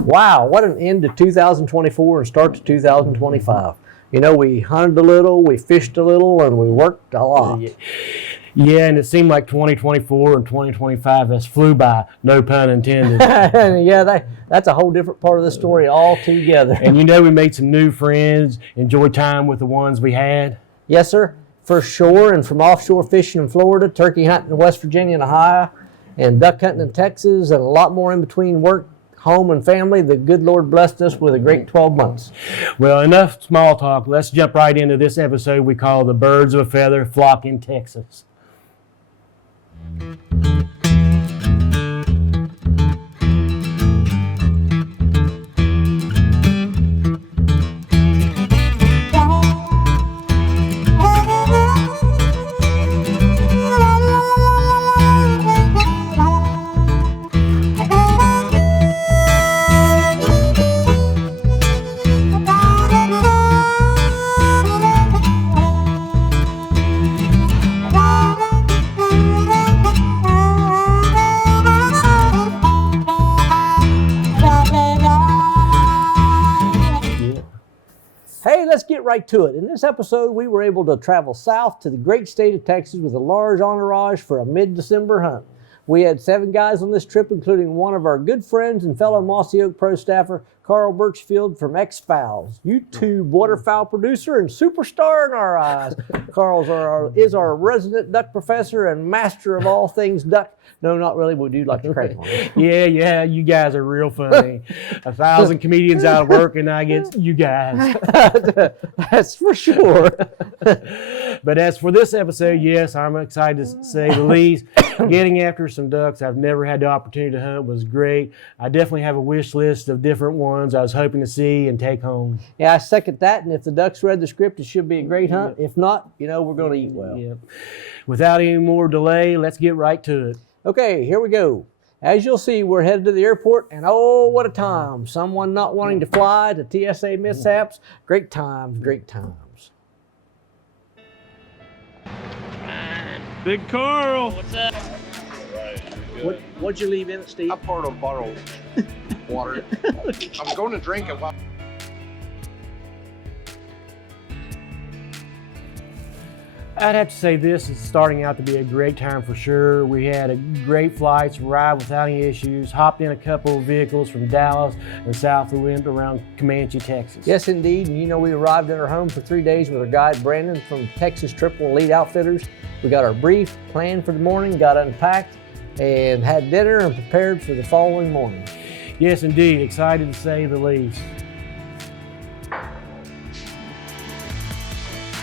Wow, what an end to 2024 and start to 2025. You know, we hunted a little, we fished a little, and we worked a lot. Yeah, and it seemed like 2024 and 2025 has flew by, no pun intended. Yeah, that's a whole different part of the story altogether. And you know, we made some new friends, enjoyed time with the ones we had. Yes, sir. For sure, and from offshore fishing in Florida, turkey hunting in West Virginia and Ohio, and duck hunting in Texas, and a lot more in between work, home, and family, the good Lord blessed us with a great 12 months. Well, enough small talk. Let's jump right into this episode we call The Birds of a Feather Flock in Texas. Hey, let's get right to it. In this episode, we were able to travel south to the great state of Texas with a large entourage for a mid-December hunt. We had 7 guys on this trip, including one of our good friends and fellow Mossy Oak Pro staffer, Carl Birchfield from X-Files, YouTube waterfowl producer and superstar in our eyes. Carl is our resident duck professor and master of all things duck. No, not really. We do like to crank on it. Yeah, you guys are real funny. 1,000 comedians out of work, and I get you guys. That's for sure. But as for this episode, yes, I'm excited to say the least. Getting after some ducks I've never had the opportunity to hunt was great. I definitely have a wish list of different ones I was hoping to see and take home. Yeah, I second that. And if the ducks read the script, it should be a great hunt. If not, you know, we're going to eat well. Yep. Without any more delay, let's get right to it. Okay, here we go. As you'll see, we're headed to the airport, and oh, what a time. Someone not wanting to fly, to TSA mishaps. Great times, great times. Big Carl. What's up? What'd you leave in it, Steve? I poured a bottle of water. I was going to drink it while I'd have to say this is starting out to be a great time for sure. We had a great flights, arrived without any issues, hopped in a couple of vehicles from Dallas and south we went around Comanche, Texas. Yes, indeed. And you know, we arrived at our home for 3 days with our guide Brandon from Texas Triple Elite Outfitters. We got our brief, planned for the morning, got unpacked, and had dinner and prepared for the following morning. Yes, indeed. Excited to say the least.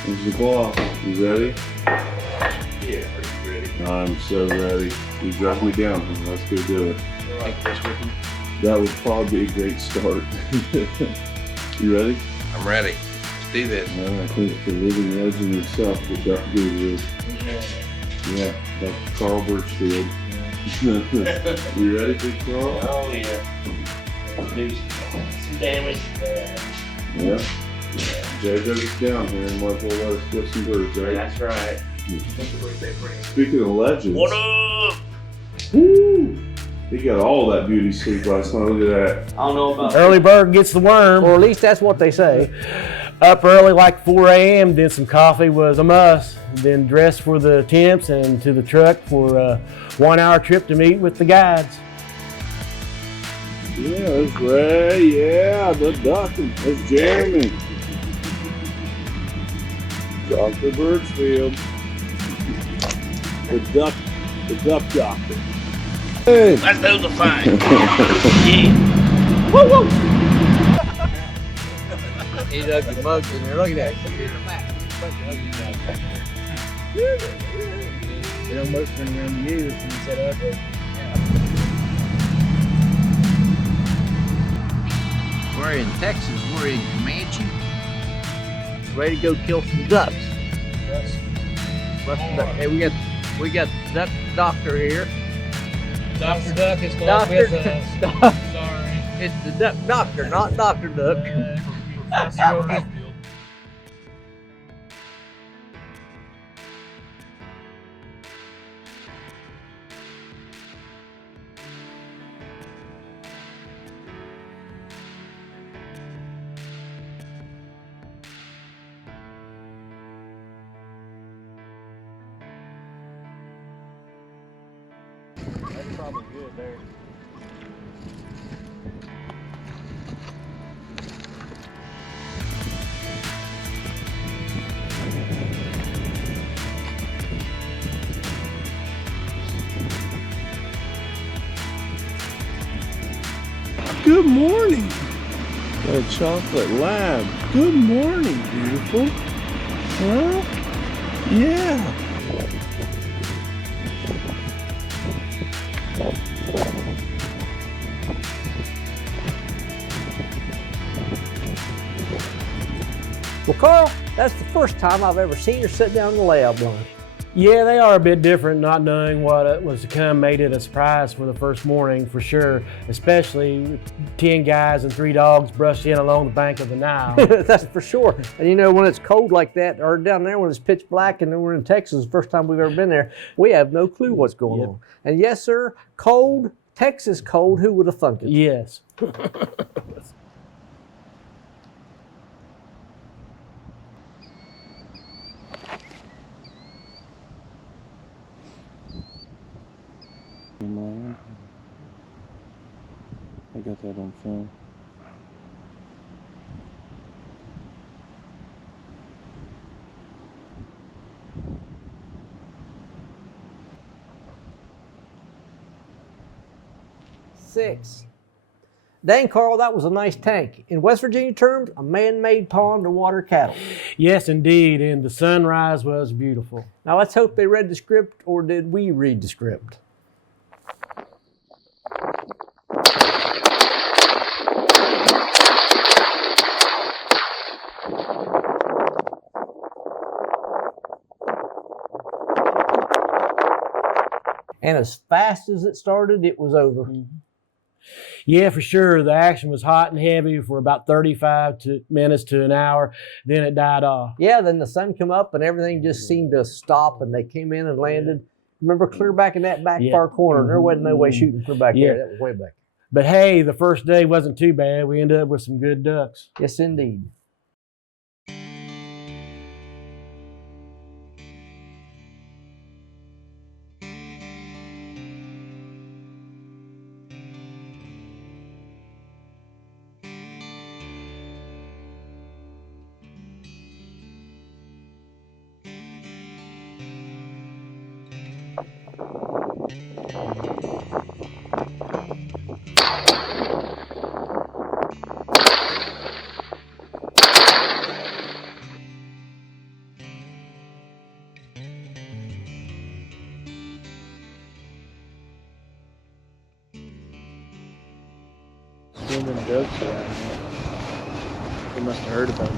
This is the boss. You ready? Yeah, are you ready? I'm so ready. You drive me down. Let's go do it. take this with me. That would probably be a great start. You ready? I'm ready. Let's do this. I think the living legend himself, the duck guru. Yeah, Dr. Carl Birchfield. You ready, Big Carl? Oh yeah. Do some damage. Yeah. JoJo's down here and might as well let us get some birds, right? That's right. Speaking of legends. What up? Woo! He got all that beauty sleep last night. Look at that. I don't know about Early bird gets the worm. Or at least that's what they say. Up early like 4 a.m., then some coffee was a must. Then dressed for the temps and to the truck for a 1 hour trip to meet with the guides. Yeah, that's Ray. Yeah, the duck. That's Jeremy. Dr. Birchfield. The duck doctor. Hey. Let's do the thing. Yeah. Woo woo! He's ugly mugs in there. Look at that. It almost turned around to you when you said ugly. We're in Texas, we're in Comanche. Ready to go kill some ducks. Hey, we got Duck Doctor here. Dr. Duck is not with us. Sorry. It's the Duck Doctor, not Dr. Duck. Probably good there. Good morning. A chocolate lab. Good morning, beautiful. Huh? Yeah. Well, Carl, that's the first time I've ever seen her sit down in the layout blind. Yeah, they are a bit different. Not knowing what was to come made it a surprise for the first morning, for sure. Especially 10 guys and 3 dogs brushed in along the bank of the Nile. That's for sure. And you know, when it's cold like that, or down there when it's pitch black and we're in Texas, the first time we've ever been there, we have no clue what's going on. And yes, sir, cold, Texas cold, who would have thunk it? Yes. I got that on film. Six. Dang, Carl, that was a nice tank. In West Virginia terms, a man-made pond to water cattle. Yes, indeed. And the sunrise was beautiful. Now let's hope they read the script, or did we read the script? And as fast as it started, it was over. Yeah, for sure. The action was hot and heavy for about 35 minutes to an hour. Then it died off. Yeah, then the sun came up and everything just seemed to stop, and they came in and landed. Remember, clear back in that back far corner. There wasn't no way shooting clear back there. That was way back. But hey, the first day wasn't too bad. We ended up with some good ducks. Yes, indeed. Swimming ducks around here. They must have heard about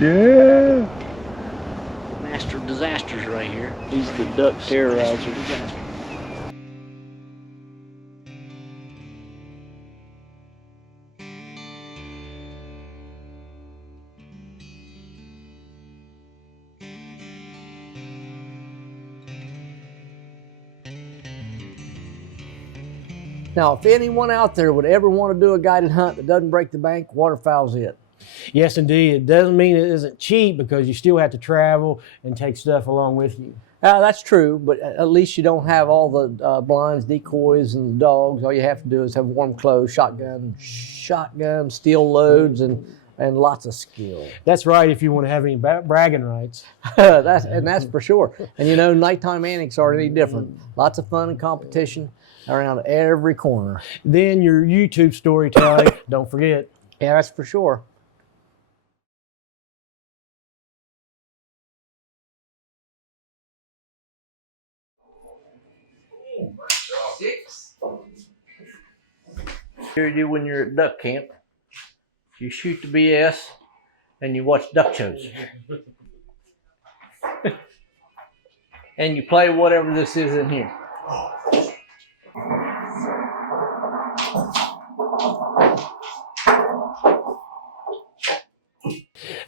you. Yeah. Master of disasters right here. He's the duck terrorizer. Now, if anyone out there would ever want to do a guided hunt that doesn't break the bank, waterfowl's it. Yes, indeed. It doesn't mean it isn't cheap, because you still have to travel and take stuff along with you. That's true, but at least you don't have all the blinds, decoys, and the dogs. All you have to do is have warm clothes, shotgun, steel loads, and lots of skill. That's right, if you want to have any bragging rights. that's for sure. And you know, nighttime antics aren't any different. Lots of fun and competition around every corner. Then your YouTube storytelling, don't forget. Yeah, that's for sure. Six. Here you do when you're at duck camp. You shoot the BS and you watch duck shows. And you play whatever this is in here.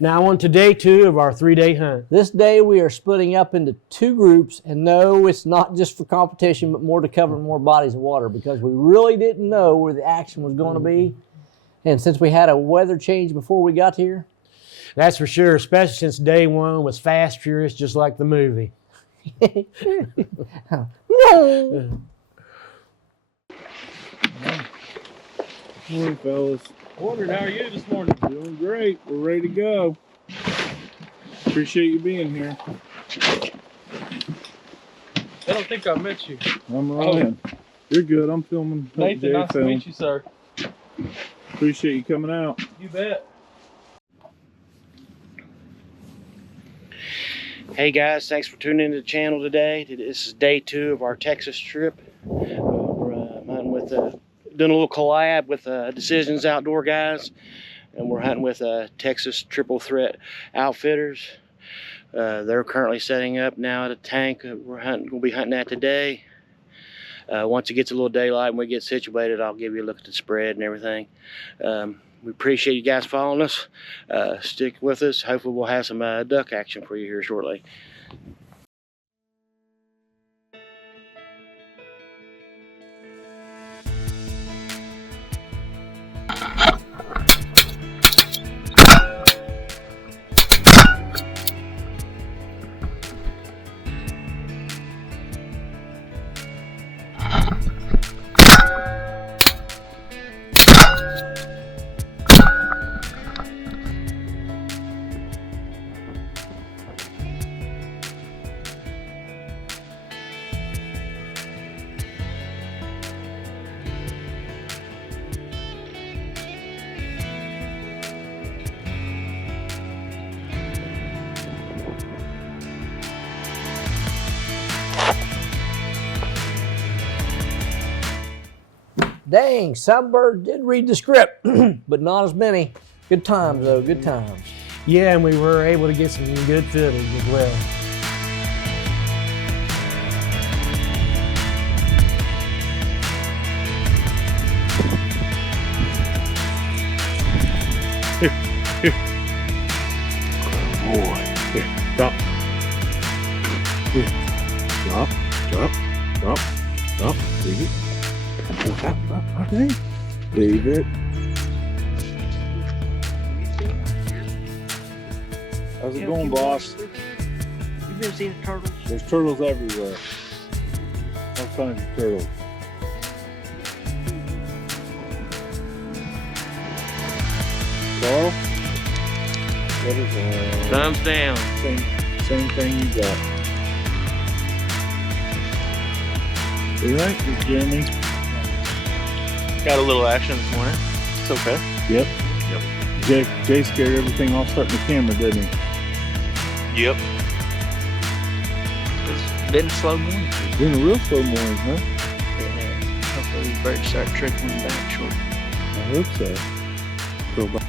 Now on to day 2 of our 3-day hunt. This day we are splitting up into 2 groups, and no, it's not just for competition, but more to cover more bodies of water, because we really didn't know where the action was going to be. And since we had a weather change before we got here. That's for sure, especially since day 1 was fast, furious, just like the movie. No. Morning, fellas. Morning, how are you this morning? Doing great. We're ready to go. Appreciate you being here. I don't think I met you. I'm Ryan. You're good. I'm filming. Nathan, nice to meet you, sir. Appreciate you coming out. You bet. Hey guys, thanks for tuning into the channel today. This is day 2 of our Texas trip. We're hunting with, doing a little collab with Decisions Outdoor guys, and we're hunting with Texas Triple Threat Outfitters. They're currently setting up now at a tank we'll be hunting at today. Once it gets a little daylight and we get situated, I'll give you a look at the spread and everything. We appreciate you guys following us. Stick with us. Hopefully we'll have some duck action for you here shortly. Dang, some birds did read the script, but not as many. Good times, though, good times. Yeah, and we were able to get some good footage as well. Boy. Here, drop. Here. Drop, drop, drop, drop. Leave it. Okay. Leave it. How's it going, boss? You've been seeing turtles? There's turtles everywhere. All kinds of turtles. Carl? What is Thumbs down. same thing you got. You right, Jeremy? Got a little action this morning. It's okay. Yep. Jay scared everything off starting the camera, didn't he? Yep. It's been a slow morning. It's been a real slow morning, huh? Hopefully these birds start trickling back shortly. I hope so. Go back.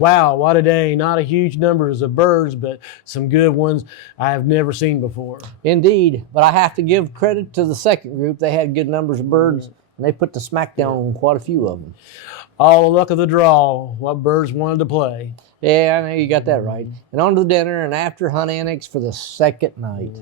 Wow, what a day. Not a huge numbers of birds, but some good ones I have never seen before. Indeed, but I have to give credit to the second group. They had good numbers of birds, and they put the smackdown on quite a few of them. All the luck of the draw, what birds wanted to play. Yeah, I know you got that right. And on to the dinner and after hunt annex for the second night.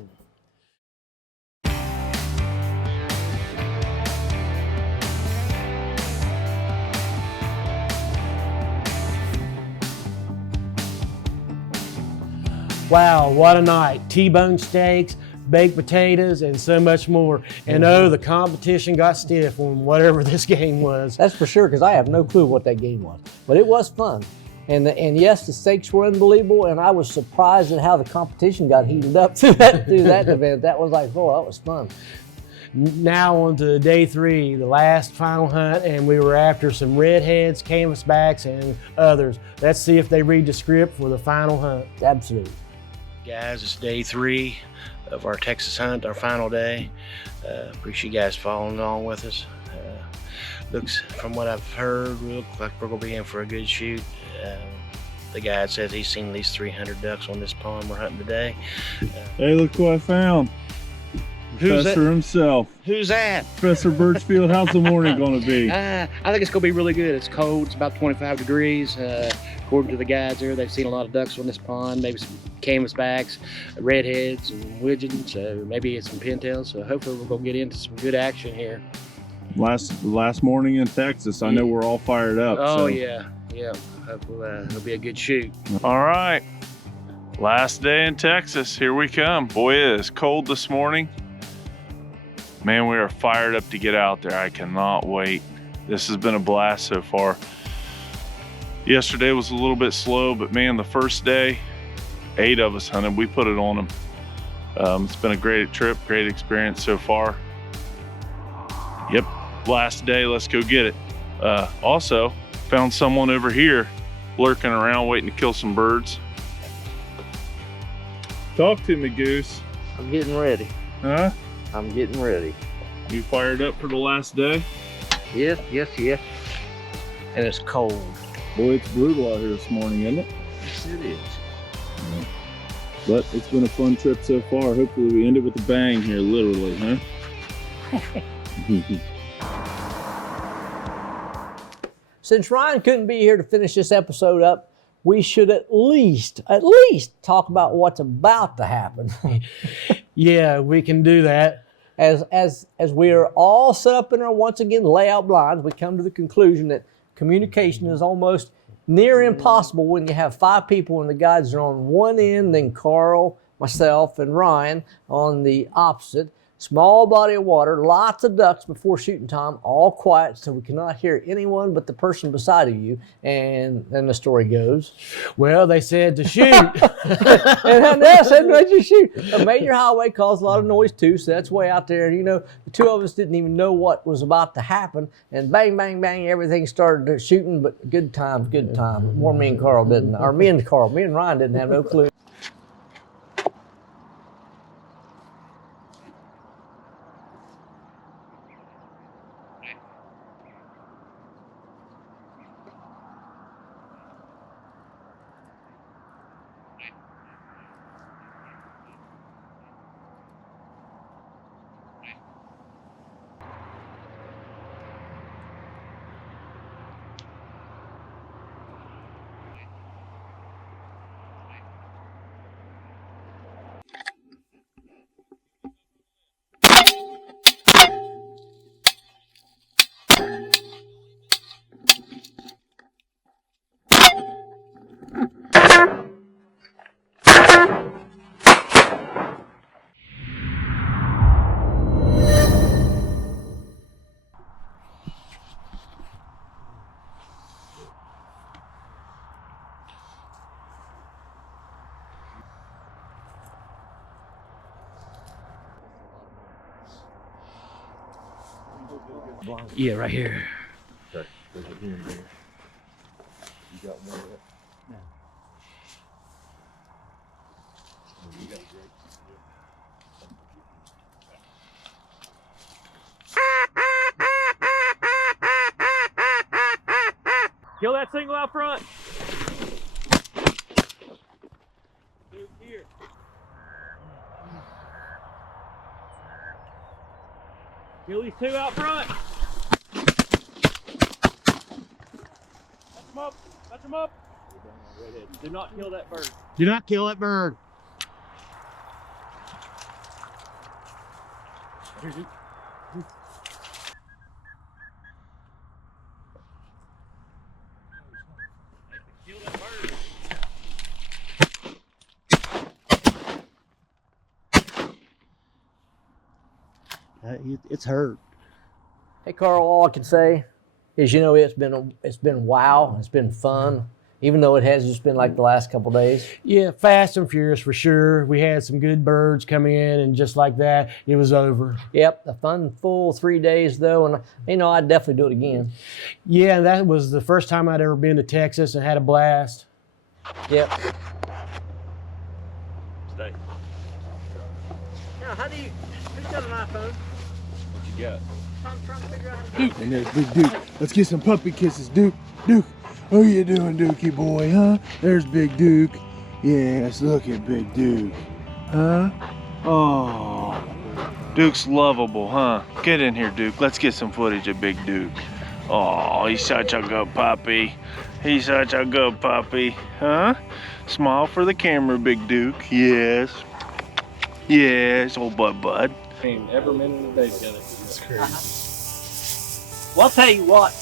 Wow, what a night. T-bone steaks, baked potatoes, and so much more. And oh, the competition got stiff on whatever this game was. That's for sure, because I have no clue what that game was. But it was fun. And yes, the steaks were unbelievable, and I was surprised at how the competition got heated up through that event. That was like, oh, that was fun. Now on to day 3, the last final hunt, and we were after some redheads, canvasbacks, and others. Let's see if they read the script for the final hunt. Absolutely. Guys, it's day 3 of our Texas hunt, our final day. Appreciate you guys following along with us. Looks, from what I've heard, we look like we're gonna be in for a good shoot. The guide says he's seen at least 300 ducks on this pond we're hunting today. Hey, look who I found. Professor himself. Who's that? Professor Birchfield, how's the morning going to be? I think it's gonna be really good. It's cold, it's about 25 degrees. According to the guides there, they've seen a lot of ducks on this pond, maybe some canvasbacks, redheads, and widgeons, so maybe some pintails. So hopefully we're gonna get into some good action here. Last morning in Texas, I know we're all fired up. Oh so. yeah. Hopefully it'll be a good shoot. All right. Last day in Texas. Here we come. Boy, it is cold this morning. Man, we are fired up to get out there. I cannot wait. This has been a blast so far. Yesterday was a little bit slow, but man, the first day, 8 of us hunted. We put it on them. It's been a great trip, great experience so far. Yep, last day, let's go get it. Also, found someone over here lurking around waiting to kill some birds. Talk to me, Goose. I'm getting ready. Huh? I'm getting ready. You fired up for the last day? Yes, yes, yes. And it's cold. Boy, it's brutal out here this morning, isn't it? Yes, it is. But it's been a fun trip so far. Hopefully we end it with a bang here, literally, huh? Since Ryan couldn't be here to finish this episode up, we should at least talk about what's about to happen. Yeah, we can do that. As we are all set up in our, once again, layout blinds, we come to the conclusion that communication is almost near impossible when you have 5 people and the guides are on one end, then Carl, myself, and Ryan on the opposite. Small body of water, lots of ducks before shooting time, all quiet so we cannot hear anyone but the person beside of you. And then the story goes. Well, they said to shoot. And I said, "Why'd you shoot?" A major highway caused a lot of noise too, so that's way out there. You know, the 2 of us didn't even know what was about to happen, and bang, bang, bang, everything started shooting. But good time, good time. More me and Carl didn't, or me and Ryan didn't have no clue. Yeah, right here. Okay, there's a here and there. You got one of that? Kill that single out front. Here. Kill these 2 out front. Touch them up. Do not kill that bird. Do not kill that bird. Kill that bird. It's hurt. Hey Carl, all I can say is, you know, it's been wow, it's been fun, even though it has just been like the last couple days. Yeah, fast and furious for sure. We had some good birds come in, and just like that, it was over. Yep, a fun full 3 days though, and you know, I'd definitely do it again. Yeah, that was the first time I'd ever been to Texas and had a blast. Yep. Stay. Now, who's got an iPhone? What you got? I'm trying to figure out how to do it. And there's Big Duke. Let's get some puppy kisses, Duke. Duke, how you doing, Dukey boy, huh? There's Big Duke. Yes, look at Big Duke. Huh? Oh, Duke's lovable, huh? Get in here, Duke. Let's get some footage of Big Duke. Oh, he's such a good puppy. He's such a good puppy, huh? Smile for the camera, Big Duke. Yes. Yes, old bud. Every minute of the day together. It's crazy. Well, I'll tell you what.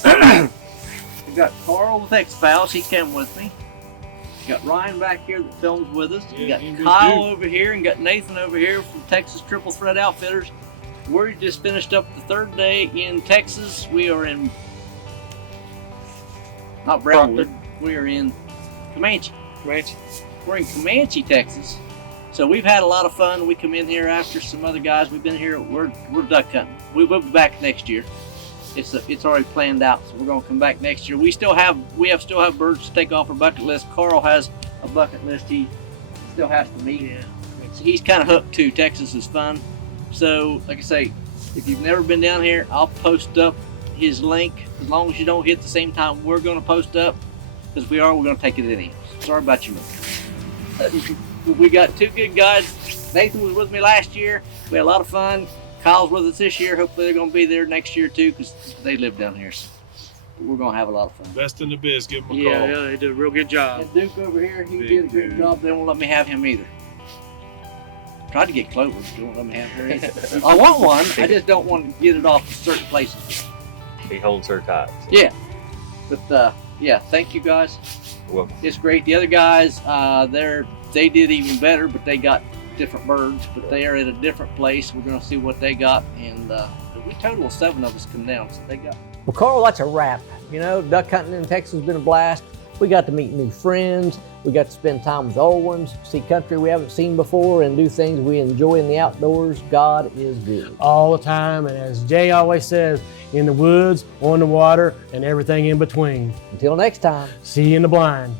We got Carl with X-Files. He came with me. We got Ryan back here that films with us. We got Kyle over here and got Nathan over here from Texas Triple Threat Outfitters. We just finished up the 3rd day in Texas. We are in, not Brownwood, we are in Comanche. Comanche. We're in Comanche, Texas. So we've had a lot of fun. We come in here after some other guys. We've been here. We're duck hunting. We will be back next year. It's already planned out. So we're gonna come back next year. We still have birds to take off our bucket list. Carl has a bucket list he still has to meet. Yeah. So he's kind of hooked too. Texas is fun. So like I say, if you've never been down here, I'll post up his link as long as you don't hit the same time we're gonna post up, because we're gonna take it in. Sorry about you. We got 2 good guys. Nathan was with me last year. We had a lot of fun. Kyle's with us this year. Hopefully they're going to be there next year too, because they live down here. So we're going to have a lot of fun. Best in the biz. Give him a Yeah, call. yeah, they did a real good job. And Duke over here, he Big did a great dude. job. They won't let me have him either. Tried to get Clover, but they won't let me have her either. I want one. I just don't want to get it off to certain places. He holds her tight. Yeah. But yeah, thank you guys. Well, It's great. The other guys, they did even better, but they got different birds. But they are at a different place. We're going to see what they got, and we total 7 of us come down. So they got. Well, Carl, that's a wrap. You know, duck hunting in Texas has been a blast. We got to meet new friends. We got to spend time with old ones, see country we haven't seen before, and do things we enjoy in the outdoors. God is good. All the time, and as Jay always says, in the woods, on the water, and everything in between. Until next time. See you in the blind.